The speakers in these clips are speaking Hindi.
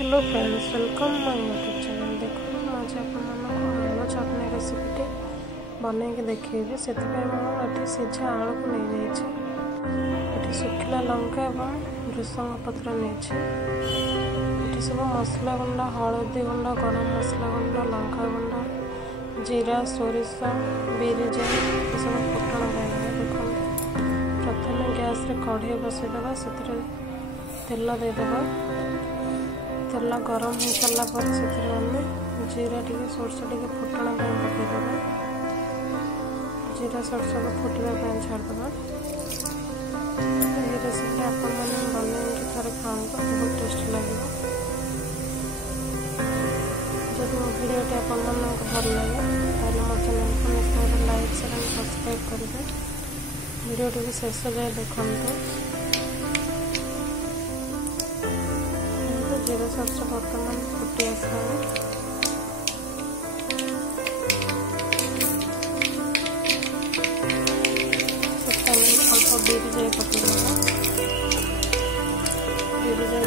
Hello friends, welcome my YouTube channel. देखो आज आलू चटनी रेसिपीटी बनैक देखेबी। से सीझा आलू को नहीं जाइए, सुखिला लंका और भृषंग पत्र नहीं। सब मसला गुंड, हलदी गुंड, गरम मसला गुंड, लंका गुंड, जीरा, सोरिष, बिरी जाई सब फुटण पाएगा। देखो प्रथम गैस रे कढ़ी बसईदेवा, से तेल देदेवा। तेल गरम हो सारा पर जीरा टी सोरष टी फुटण पकईदेवा। जीरा सोरष को फुटवा छाड़देवा। ये रेसिपी आपण मैंने बनैकी थे खाँतु, बहुत टेस्ट लगे। जब मो भिडियोटी आपण भल लगे तेल मो चैनल को निश्चय लाइक शेयर एंड सब्सक्राइब करेंगे। भिडियोटी को शेष जाए देखते। जीरा सोरष बर्तमान फुटी आसला। अल्प बिरी जाए पकड़ा। बिरी जाए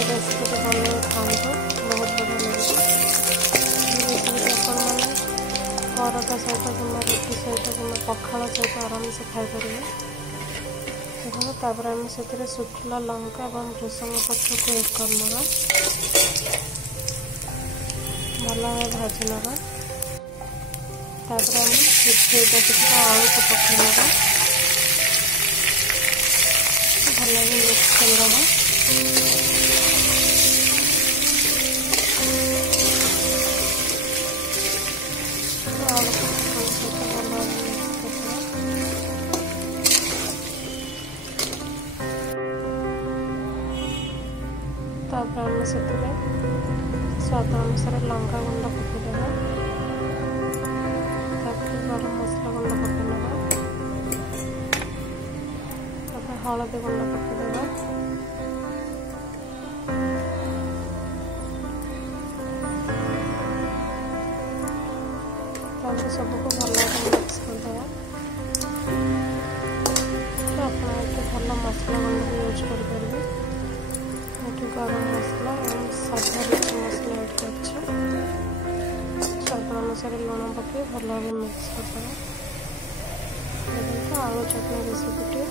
रेसिपी बना खाँतु, बहुत बढ़िया लगे। परोटा सहित कि रुटी सहित कि पखाल सहित आराम से खाईपर। देखो तापर आम से सुखिला लंका और भृषंग पत्र को एड करना, भल भाव भाजी ना। तापर आम आलू को पकईना, भल मिक्स करदेवा। तापर आम से स्वाद अनुसार लंका गुंड पकईदेवा। गरम मसला गुंड पकईना, हलदी गुंड पकईदेवा। सबको भल मिक्स करदेवा। भल मसला गुंड भी यूज करेंगे। गरम मसला और साधा रुचि मसला एड कर स्वाद अनुसार लुण पकई भल भाव मिक्स करदेवा। आलू चटनी रेसिपीटी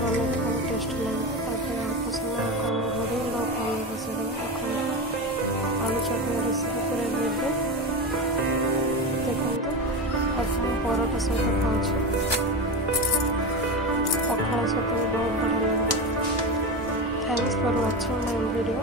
बना बहुत टेस्ट लगे। अल्प समय कम घड़ी लो कम बसईदेवा। आलू चटनी रेसिपी पूरा रेडी। देखो आप परोटा सहित खाऊँ, पखाल सहित बहुत बढ़िया लगे। Thanks for watching my video.